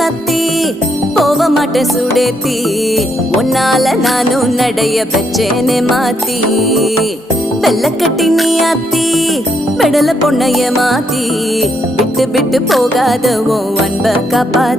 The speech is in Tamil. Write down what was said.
சத்தி போக மாட்டேன் சுடேத்தி உன்னால நானும் நடைய பெச்சேனே மாத்தி வெள்ளக்கட்டி நீ ஆத்தி பெடல பொண்ணைய மாத்தி விட்டு விட்டு போகாத உன் அன்ப காப்பாத்தி